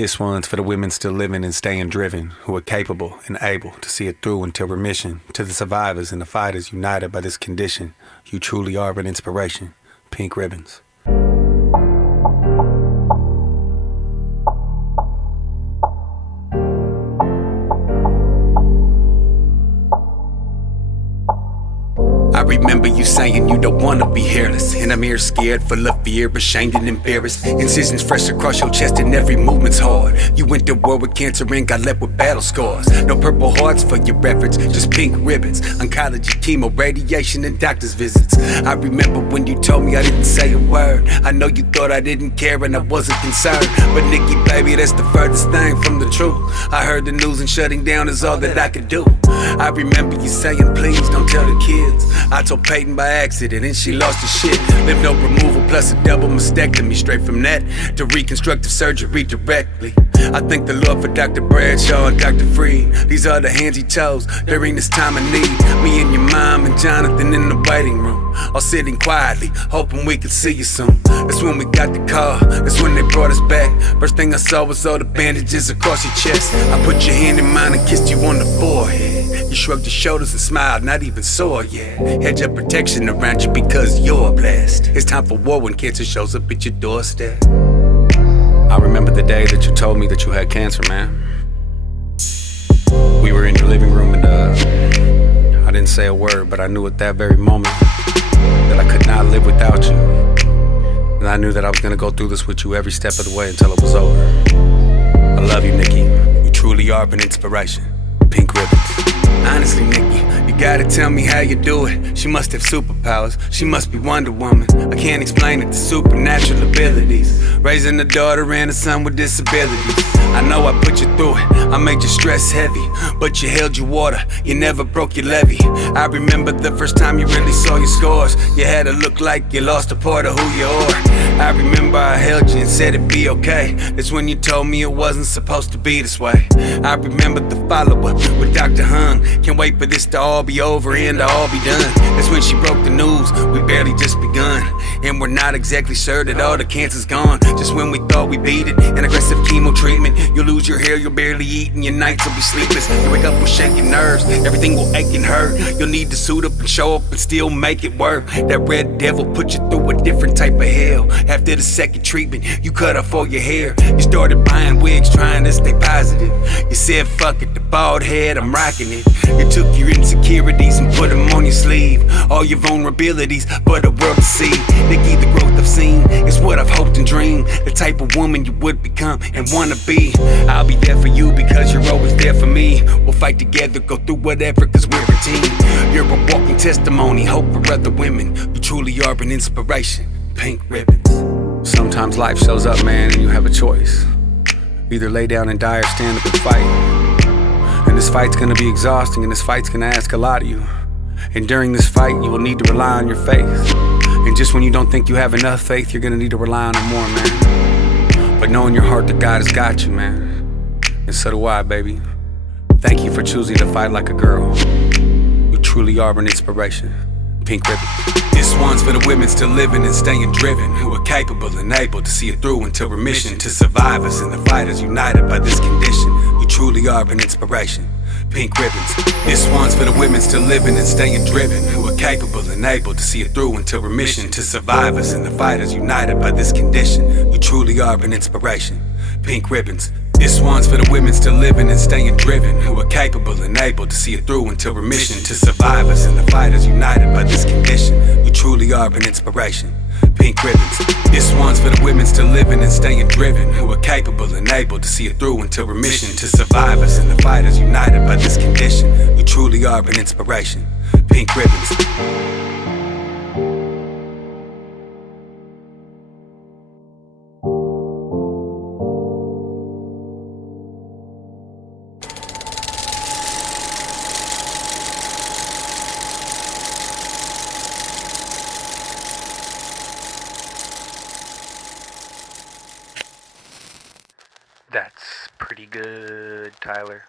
This one's for the women still living and staying driven, who are capable and able to see it through until remission. To the survivors and the fighters united by this condition, you truly are an inspiration. Pink ribbons. I remember you saying you don't wanna be hairless, and I'm here scared, full of fear, ashamed and embarrassed. Incisions fresh across your chest and every movement's hard. You went to war with cancer and got left with battle scars. No purple hearts for your efforts, just pink ribbons. Oncology, chemo, radiation, and doctor's visits. I remember when you told me I didn't say a word. I know you thought I didn't care and I wasn't concerned, but Nikki, baby, that's the furthest thing from the truth. I heard the news and shutting down is all that I could do. I remember you saying, please don't tell the kids. I told Peyton by accident and she lost her shit. Lymph node removal plus a double mastectomy. Straight from that to reconstructive surgery directly. I thank the Lord for Dr. Bradshaw and Dr. Freed. These are the hands he chose during this time of need. Me and your mom and Jonathan in the waiting room, all sitting quietly, hoping we could see you soon. That's when we got the call, that's when they brought us back. First thing I saw was all the bandages across your chest. I put your hand in mine and kissed you on the forehead. You shrugged your shoulders and smiled, not even sore yet. Hedge of protection around you because you're blessed. It's time for war when cancer shows up at your doorstep. I remember the day that you told me that you had cancer, man. We were in your living room and I didn't say a word, but I knew at that very moment that I could not live without you. And I knew that I was gonna go through this with you every step of the way until it was over. I love you, Nikki. You truly are an inspiration. Pink ribbons. Honestly, Nikki, you gotta tell me how you do it. She must have superpowers, she must be Wonder Woman. I can't explain it, the supernatural abilities. Raising a daughter and a son with disabilities. I know I put you through it, I made your stress heavy, but you held your water, you never broke your levee. I remember the first time you really saw your scars. You had to look like you lost a part of who you are. I remember I held you and said it'd be okay. That's when you told me it wasn't supposed to be this way. I remember the follow-up with Dr. Hung. Can't wait for this to all be over and to all be done. That's when she broke the news, we barely just begun. And we're not exactly sure that all the cancer's gone. Just when we thought we beat it, an aggressive chemo treatment. You'll lose your hair, you'll barely eat, and your nights will be sleepless. You wake up with shaking nerves, everything will ache and hurt. You'll need to suit up and show up and still make it work. That red devil put you through a different type of hell. After the second treatment, you cut off all your hair. You started buying wigs, trying to stay positive. You said, fuck it, the bald head, I'm rocking it. You took your insecurities and put them on your sleeve. All your vulnerabilities for the world to see. Nikki, the growth I've seen is what I've hoped and dreamed. The type of woman you would become and wanna be. I'll be there for you because you're always there for me. We'll fight together, go through whatever, cause we're a team. You're a walking testimony, hope for other women. You truly are an inspiration. Pink ribbons. Sometimes life shows up, man, and you have a choice. Either lay down and die or stand up and fight. And this fight's gonna be exhausting, and this fight's gonna ask a lot of you. And during this fight, you will need to rely on your faith. And just when you don't think you have enough faith, you're gonna need to rely on it more, man. But know in your heart that God has got you, man. And so do I, baby. Thank you for choosing to fight like a girl. You truly are an inspiration. Pink ribbon. This one's for the women still living and staying driven, who are capable and able to see it through until remission. To survivors and the fighters united by this condition, you truly are an inspiration. Pink ribbons. This one's for the women still living and staying driven, who are capable and able to see it through until remission. To survivors and the fighters united by this condition, you truly are an inspiration. Pink ribbons. This one's for the women still living and staying driven, who are capable and able to see it through until remission. To survivors and the fighters united by this condition, you truly are an inspiration. Pink ribbons. This one's for the women still living and staying driven, who are capable and able to see it through until remission. To survivors and the fighters united by this condition, you truly are an inspiration. Pink ribbons. That's pretty good, Tyler.